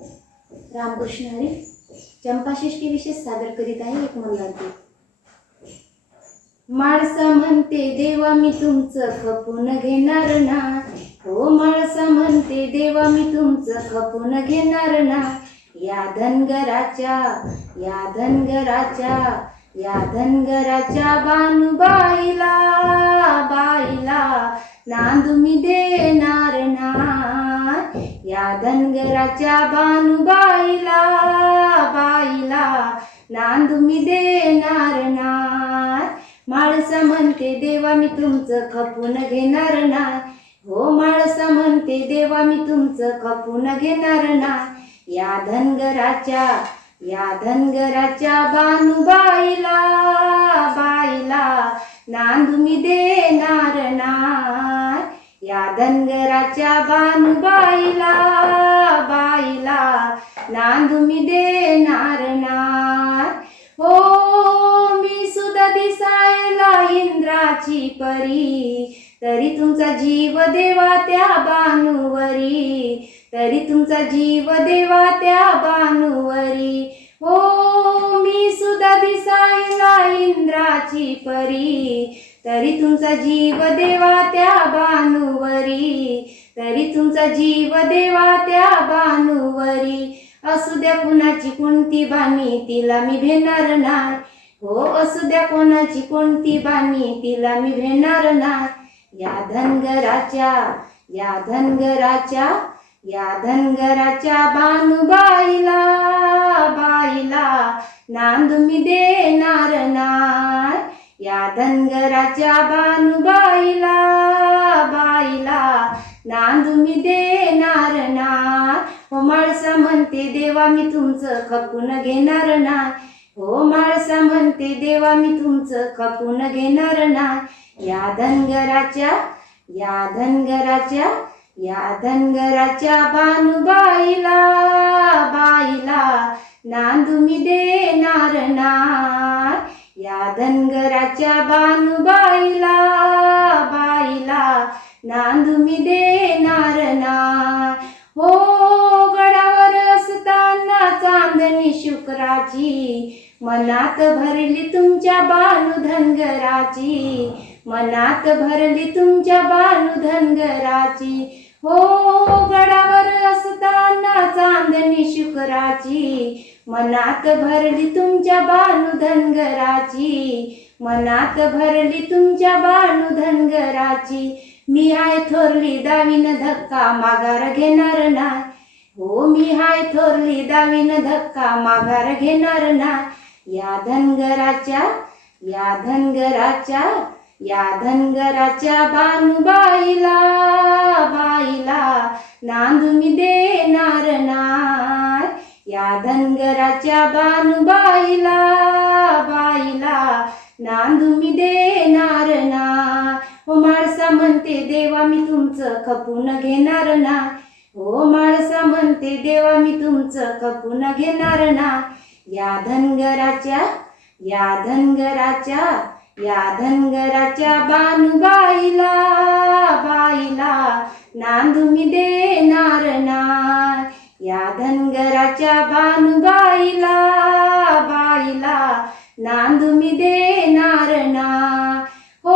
रामकृष्ण हरी. चंपाषष्ठी विशेष सादर करीत आहे एक मंगलागीत. माळसा म्हणते देवा मी तुमचं खपून घेणार ना. हो माळसा म्हणते देवा मी तुमचं खपून घेणार ना. या धनगराच्या या धनगराच्या या धनगराच्या बानुबाईला बाईला नांदू मी देणार ना. या धनगराच्या बानुबाईला बाईला नांदू मी देणार ना. माळसा म्हणते देवा मी तुमचं खपून घेणार ना. हो माळसा म्हणते देवा मी तुमचं खपून घेणार ना. या धनगराच्या बानुबाईला बाईला नांदू मी देणार ना. या धनगराच्या बानुबाईला बाईला नांदू मी देणार ना. हो मी सुद्धा दिसायला इंद्राची परी, तरी तुमचा जीव देवा त्या बानुवरी, तरी तुमचा जीव देवा त्या बानुवरी. हो मी सुद्धा दिसायला इंद्राची परी, तरी तुमचा जीव देवा त्या बानुवरी, तरी तुमचा जीव देवा त्या बानुवरी. असू द्या कुणाची कोणती बानी तिला मी भेटणार नाही. हो असू द्या कोणाची कोणती बानी तिला मी भेटणार नाही. या धनगराच्या या धनगराच्या या धनगराच्या बानुबाईला बाईला नांदू मी देणार नाही. या धनगराच्या बानुबाईला बाईला नांदू मी देणार ना. हो माळसा म्हणते देवा मी तुमचं खपून घेणार ना. हो माळसा म्हणते देवा मी तुमचं खपून घेणार ना. या धनगराच्या या धनगराच्या या धनगराच्या बानुबाईला बाईला नांदू मी देणार ना. या धनगराच्या बानुबाईला बाईला नांदू मी देणार ना. हो गडावर असताना चांदणी शुक्राची, मनात भरली तुमच्या बानु धनगराची, मनात भरली तुमच्या बानु धनगराची. हो गडावर असताना चांदणी शुक्राची, मनात भरली तुमच्या बानु धनगराची, मनात भरली तुमच्या बानु धनगराची. मी हाय थोरली दावीन धक्का माघार घेणार ना. हो मी हाय थोरली दावीन धक्का माघार घेणार ना. या धनगराच्या या धनगराच्या या धनगराच्या बानुबाईला बाईला नांदू मी देणार ना. या धनगराच्या बानुबाईला बाईला नांदू मी देणार ना. हो माळसा म्हणते देवा मी तुमचं खपून घेणार ना. हो माळसा म्हणते देवा मी तुमचं खपून घेणार ना. या धनगराच्या या धनगराच्या या धनगराच्या बानुबाईला बाईला नांदू मी देणार ना. या धनगराच्या बानुबाईला बाईला नांदू मी देणार ना. हो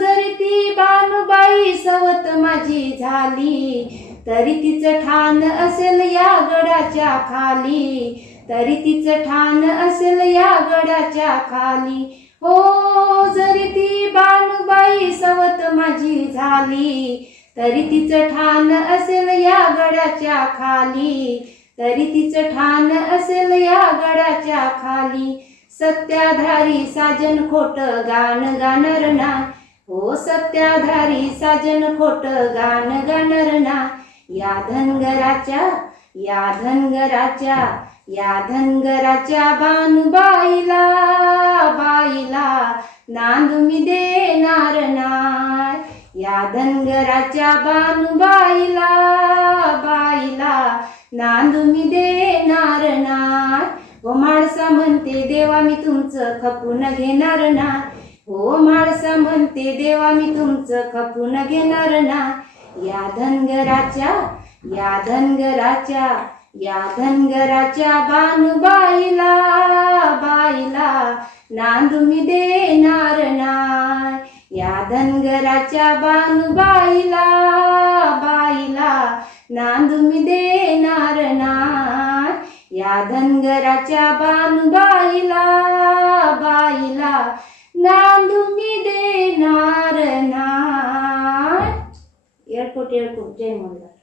जरी ती बानुबाई सवत माझी झाली, तरी तिचं ठाण असेल या गडाच्या खाली, तरी तिचं ठाण असेल या गडाच्या खाली. हो जरी ती बानुबाई सवत माझी झाली, तरी तिचं ठाण असेल या गडाच्या खाली, तरी तिचं ठाण असेल या गडाच्या खाली. सत्याधारी साजन खोट गाण गाणार ना. हो सत्याधारी साजन खोट गाण गाणार ना. या धनगराच्या या धनगराच्या या धनगराच्या बानुबाईला बाईला नांदू मी देणार ना. या धनगराच्या बानुबाईला बाईला नांदू मी देणार ना. हो माळसा म्हणते देवा मी तुमचं खपून घेणार ना. हो माळसा म्हणते देवा मी तुमचं खपून घेणार ना. या धनगराच्या या धनगराच्या या धनगराच्या बानुबाईला बाईला नांदू मी देणार नाय. या धनगराच्या बानुबाईला बाईला नांदू मी देणार नाय. या धनगराच्या बानुबाईला बाईला नांदू मी देणार नाय. येळकोट येळकोट. जय मल्हार.